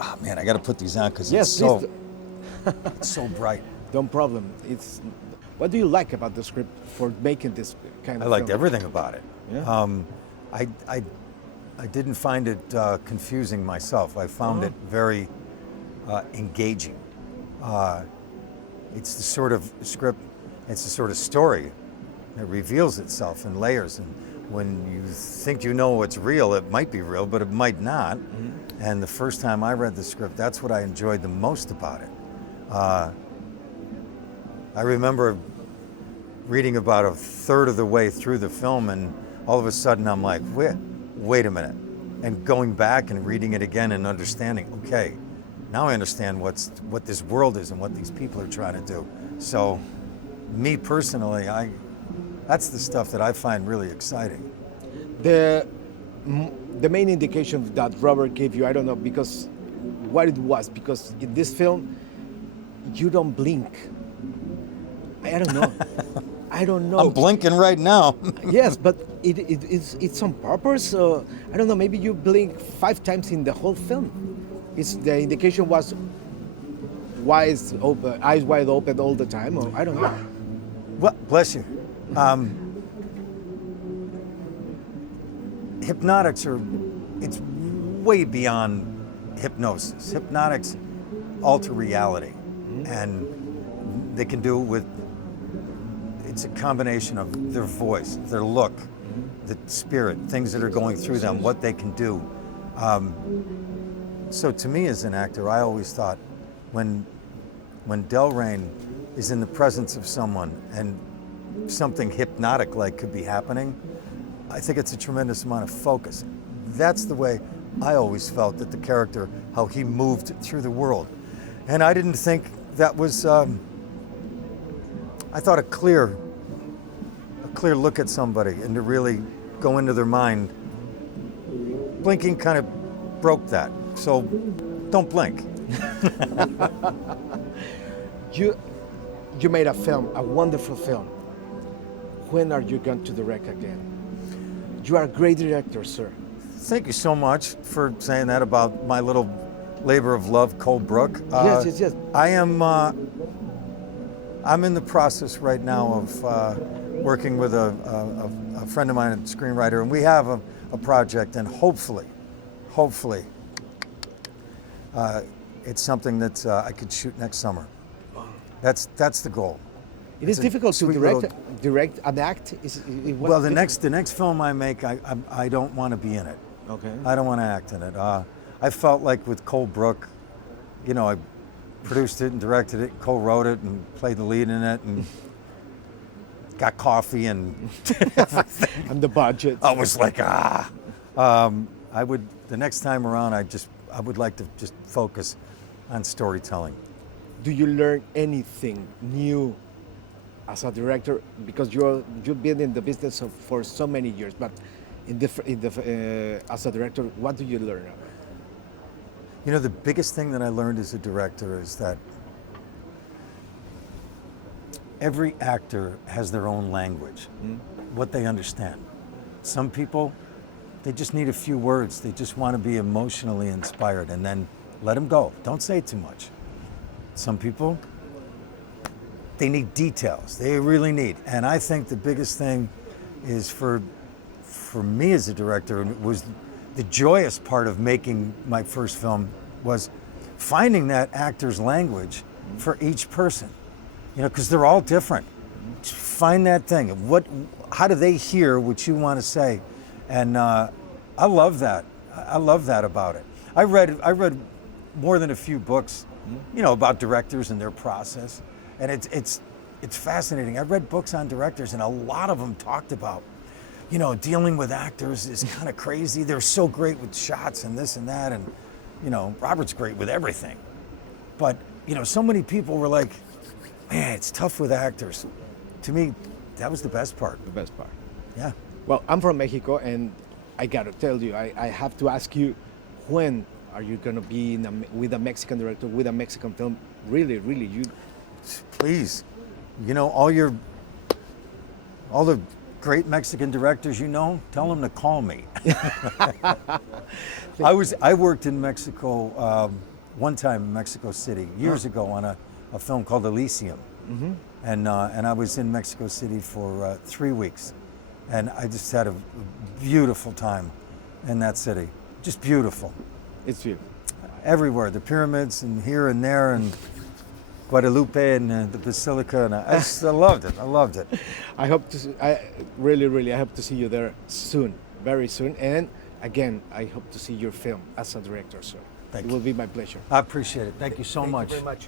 Oh man, I got to put these on because Yes, it's so bright. Don't problem. What do you like about the script for making this kind of I liked film? everything about it. Yeah? I didn't find it confusing myself. I found it very engaging. It's the sort of script, it's the sort of story that reveals itself in layers. And when you think you know what's real, it might be real, but it might not. Mm-hmm. And the first time I read the script, that's what I enjoyed the most about it. I remember reading about a third of the way through the film, and all of a sudden I'm like, wait a minute. And going back and reading it again and understanding, okay, now I understand what this world is and what these people are trying to do. So me personally, that's the stuff that I find really exciting. The main indication that Robert gave you, I don't know, because what it was, because in this film, you don't blink. I don't know. I don't know. I'm blinking right now. Yes, but it's on purpose. I don't know, maybe you blink 5 times in the whole film. The indication was eyes wide open all the time, or I don't know. Well, bless you. Hypnotics it's way beyond hypnosis. Hypnotics alter reality, and they can do it it's a combination of their voice, their look, the spirit, things that are going through them, what they can do. So to me as an actor, I always thought when Del Rain is in the presence of someone and something hypnotic-like could be happening, I think it's a tremendous amount of focus. That's the way I always felt that the character, how he moved through the world. And I didn't think that was, I thought a clear look at somebody and to really go into their mind. Blinking kind of broke that, so don't blink. You made a film, a wonderful film. When are you going to direct again? You are a great director, sir. Thank you so much for saying that about my little labor of love, Cold Brook. Yes. I'm in the process right now of working with a friend of mine, a screenwriter, and we have a project, and hopefully, it's something that I could shoot next summer. That's the goal. It is difficult to direct an act. Well, the next film I make, I don't want to be in it. Okay. I don't want to act in it. I felt like with Cold Brook, I produced it and directed it, co-wrote it and played the lead in it and got coffee and everything. And the budget. I was like, the next time around, I would like to just focus on storytelling. Do you learn anything new as a director? Because you've been in the business for so many years, but as a director, what do you learn? The biggest thing that I learned as a director is that every actor has their own language, what they understand. Some people, they just need a few words. They just want to be emotionally inspired, and then let them go. Don't say too much. Some people, they need details. They really need. And I think the biggest thing is for me as a director, and it was the joyous part of making my first film, was finding that actor's language for each person. Because they're all different. Just find that thing. How do they hear what you want to say? And I love that. I love that about it. I read more than a few books, about directors and their process, and it's fascinating. I read books on directors, and a lot of them talked about, dealing with actors is kind of crazy. They're so great with shots and this and that, and Robert's great with everything. But so many people were like, man, it's tough with actors. To me, that was the best part. The best part. Yeah. Well, I'm from Mexico, and I gotta tell you, I have to ask you, when are you gonna be with a Mexican director, with a Mexican film? Really, you. Please, all the great Mexican directors you know, tell them to call me. I worked in Mexico one time in Mexico City years ago on a film called Elysium, and I was in Mexico City for 3 weeks, and I just had a beautiful time in that city. Just beautiful. It's beautiful. Everywhere, the pyramids and here and there, and Guadalupe and the Basilica, and I loved it. I loved it. I hope to. I really hope to see you there soon, very soon. And again, I hope to see your film as a director, sir. Thank It you. will be my pleasure. I appreciate it. Thank you so Thank much. you very much.